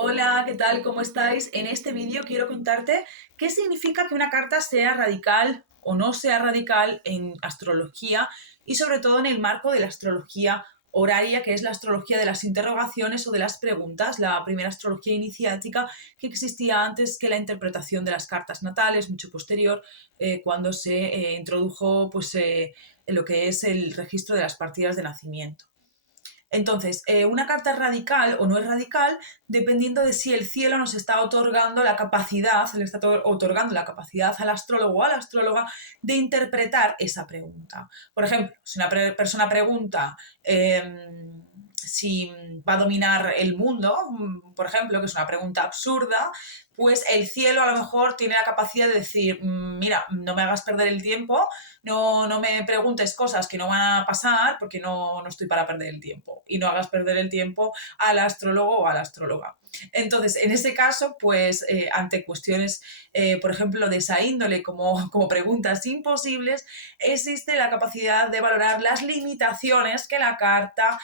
Hola, ¿qué tal? ¿Cómo estáis? En este vídeo quiero contarte qué significa que una carta sea radical o no sea radical en astrología y sobre todo en el marco de la astrología horaria, que es la astrología de las interrogaciones o de las preguntas, la primera astrología iniciática que existía antes que la interpretación de las cartas natales, mucho posterior, cuando se introdujo lo que es el registro de las partidas de nacimiento. Entonces, una carta es radical o no es radical dependiendo de si el cielo nos está otorgando la capacidad, le está otorgando la capacidad al astrólogo o a la astróloga de interpretar esa pregunta. Por ejemplo, si una persona pregunta si va a dominar el mundo, por ejemplo, que es una pregunta absurda, pues el cielo a lo mejor tiene la capacidad de decir, mira, no me hagas perder el tiempo, no me preguntes cosas que no van a pasar porque no estoy para perder el tiempo y no hagas perder el tiempo al astrólogo o a la astróloga. Entonces, en ese caso, pues ante cuestiones, por ejemplo, de esa índole como preguntas imposibles, existe la capacidad de valorar las limitaciones que la carta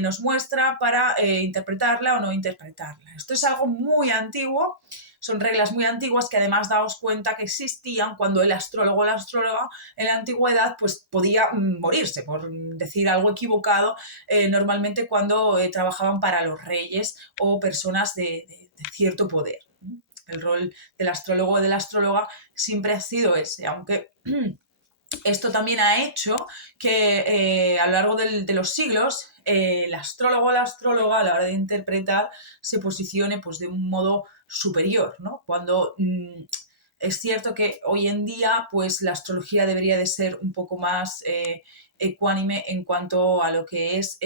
nos muestra para interpretarla o no interpretarla. Esto es algo muy antiguo. Son reglas muy antiguas que además daos cuenta que existían cuando el astrólogo o la astróloga en la antigüedad pues podía morirse por decir algo equivocado, normalmente cuando trabajaban para los reyes o personas de cierto poder. El rol del astrólogo o de la astróloga siempre ha sido ese, aunque esto también ha hecho que a lo largo de los siglos el astrólogo o la astróloga a la hora de interpretar se posicione pues, de un modo superior, ¿no? Cuando es cierto que hoy en día pues, la astrología debería de ser un poco más ecuánime en cuanto a lo que es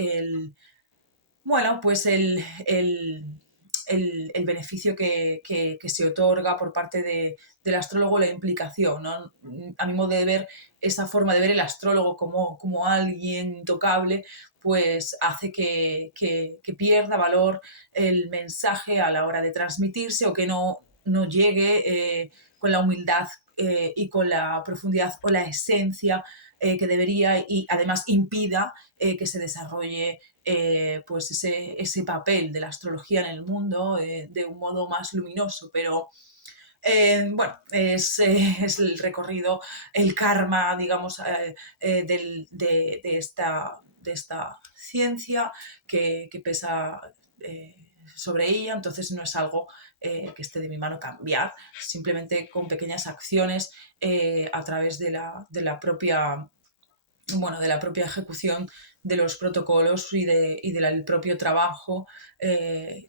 bueno, pues el beneficio que se otorga por parte del astrólogo, la implicación, ¿no? A mi modo de ver, esa forma de ver el astrólogo como alguien intocable, pues hace que pierda valor el mensaje a la hora de transmitirse o que no llegue con la humildad y con la profundidad o la esencia que debería y además impida que se desarrolle pues ese papel de la astrología en el mundo de un modo más luminoso, pero bueno, es el recorrido, el karma, digamos, de esta ciencia que pesa sobre ella, entonces no es algo que esté de mi mano cambiar, simplemente con pequeñas acciones a través de la propia bueno, de la propia ejecución de los protocolos y del propio trabajo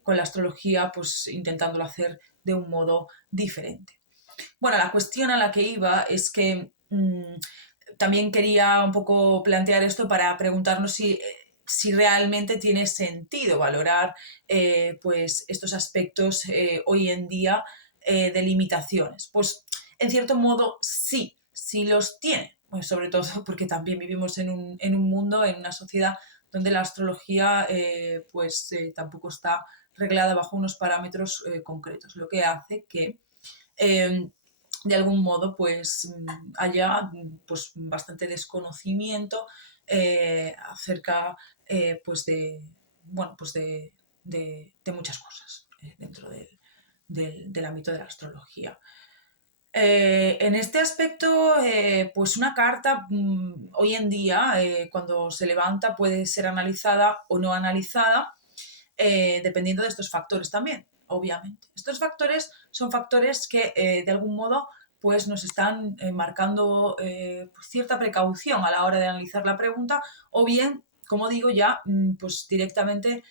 con la astrología, pues intentándolo hacer de un modo diferente. Bueno, la cuestión a la que iba es que también quería un poco plantear esto para preguntarnos si realmente tiene sentido valorar pues estos aspectos hoy en día de limitaciones. Pues en cierto modo sí los tiene, pues sobre todo porque también vivimos en un mundo, en una sociedad donde la astrología tampoco está reglada bajo unos parámetros concretos, lo que hace que eh, de algún modo pues haya pues bastante desconocimiento acerca pues de bueno pues de muchas cosas dentro del ámbito de la astrología. En este aspecto, pues una carta hoy en día, cuando se levanta, puede ser analizada o no analizada, dependiendo de estos factores también, obviamente. Estos factores son factores que, de algún modo, pues nos están marcando pues cierta precaución a la hora de analizar la pregunta, o bien, como digo ya, pues directamente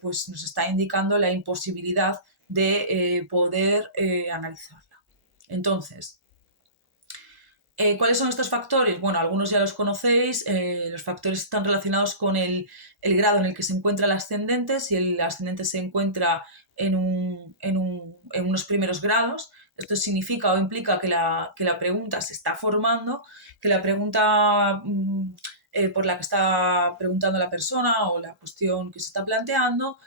pues nos está indicando la imposibilidad de poder analizarla. Entonces, ¿cuáles son estos factores? Bueno, algunos ya los conocéis. Los factores están relacionados con el grado en el que se encuentra el ascendente. Si el ascendente se encuentra en unos primeros grados, esto significa o implica que la pregunta se está formando, que la pregunta por la que está preguntando la persona o la cuestión que se está planteando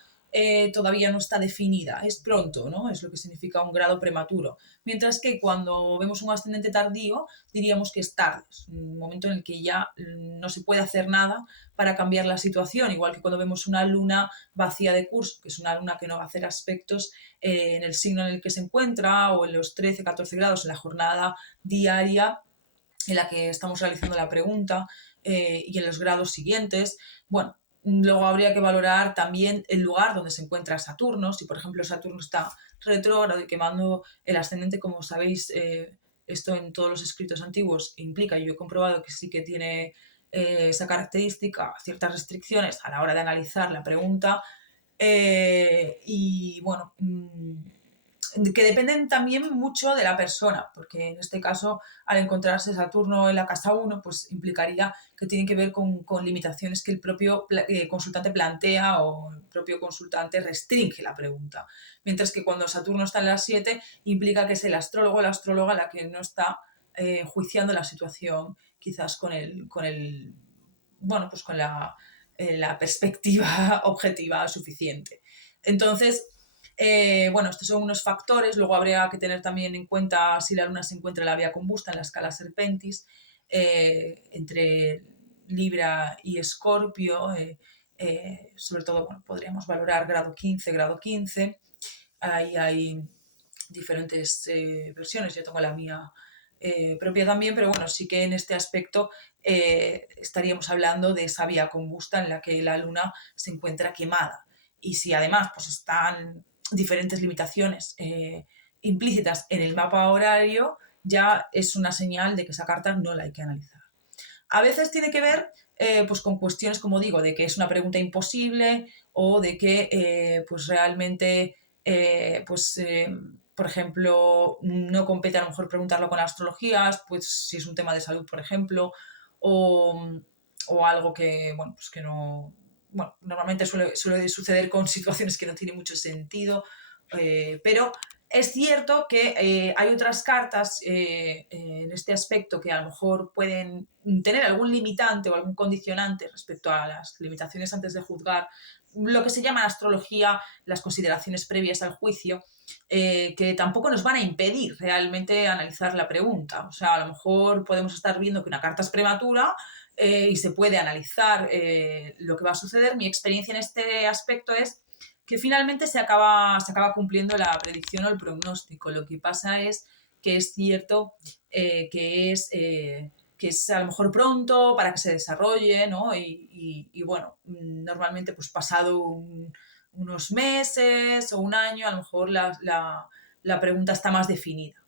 todavía no está definida, es pronto, ¿no? Es lo que significa un grado prematuro. Mientras que cuando vemos un ascendente tardío, diríamos que es tarde, es un momento en el que ya no se puede hacer nada para cambiar la situación, igual que cuando vemos una luna vacía de curso, que es una luna que no va a hacer aspectos en el signo en el que se encuentra o en los 13, 14 grados en la jornada diaria en la que estamos realizando la pregunta y en los grados siguientes. Bueno, luego habría que valorar también el lugar donde se encuentra Saturno. Si, por ejemplo, Saturno está retrógrado y quemando el ascendente, como sabéis, esto en todos los escritos antiguos implica, y yo he comprobado que sí que tiene esa característica, ciertas restricciones a la hora de analizar la pregunta. Y bueno, que dependen también mucho de la persona, porque en este caso, al encontrarse Saturno en la casa 1, pues implicaría que tiene que ver con limitaciones que el propio consultante plantea o el propio consultante restringe la pregunta. Mientras que cuando Saturno está en la 7, implica que es el astrólogo o la astróloga la que no está juiciando la situación, quizás bueno, pues con la perspectiva objetiva suficiente. Entonces, bueno, estos son unos factores. Luego habría que tener también en cuenta si la luna se encuentra en la vía combusta, en la escala Serpentis, entre Libra y Escorpio. Sobre todo, bueno, podríamos valorar grado 15, grado 15. Ahí hay diferentes versiones, yo tengo la mía propia también, pero bueno, sí que en este aspecto estaríamos hablando de esa vía combusta en la que la luna se encuentra quemada. Y si además pues están diferentes limitaciones implícitas en el mapa horario, ya es una señal de que esa carta no la hay que analizar. A veces tiene que ver pues con cuestiones, como digo, de que es una pregunta imposible o de que pues realmente, por ejemplo, no compete a lo mejor preguntarlo con astrologías, pues si es un tema de salud, por ejemplo, o, o algo que, bueno, pues que no... Bueno, normalmente suele suceder con situaciones que no tienen mucho sentido, pero es cierto que hay otras cartas en este aspecto que a lo mejor pueden tener algún limitante o algún condicionante respecto a las limitaciones antes de juzgar, lo que se llama en astrología las consideraciones previas al juicio, que tampoco nos van a impedir realmente analizar la pregunta. O sea, a lo mejor podemos estar viendo que una carta es prematura y se puede analizar lo que va a suceder. Mi experiencia en este aspecto es que finalmente se acaba cumpliendo la predicción o el pronóstico. Lo que pasa es que es cierto que es a lo mejor pronto para que se desarrolle, ¿no? Y bueno, normalmente pues pasado unos meses o un año, a lo mejor la pregunta está más definida.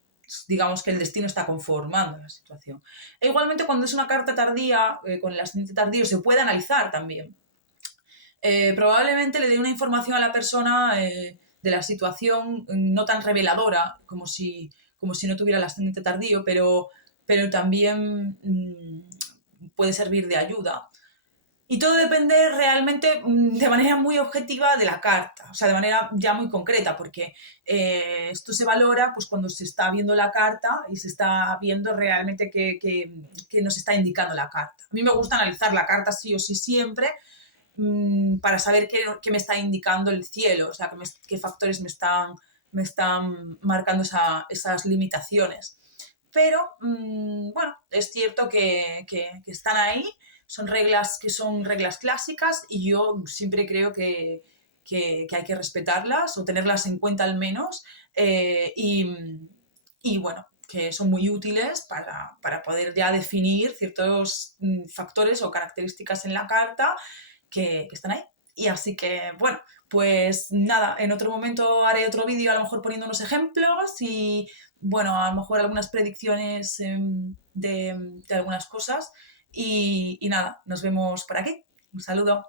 Digamos que el destino está conformando la situación. E igualmente cuando es una carta tardía, con el ascendente tardío, se puede analizar también. Probablemente le dé una información a la persona de la situación no tan reveladora como si no tuviera el ascendente tardío, pero también puede servir de ayuda. Y todo depende realmente de manera muy objetiva de la carta, o sea, de manera ya muy concreta, porque esto se valora pues, cuando se está viendo la carta y se está viendo realmente qué nos está indicando la carta. A mí me gusta analizar la carta sí o sí siempre, para saber qué me está indicando el cielo, o sea, qué factores me están marcando esas limitaciones. Pero, bueno, es cierto que están ahí, son reglas clásicas y yo siempre creo que hay que respetarlas o tenerlas en cuenta al menos y bueno, que son muy útiles para poder ya definir ciertos factores o características en la carta que están ahí. Y así que, bueno, pues nada, en otro momento haré otro vídeo a lo mejor poniendo unos ejemplos y, bueno, a lo mejor algunas predicciones de algunas cosas. Y nada, nos vemos por aquí. Un saludo.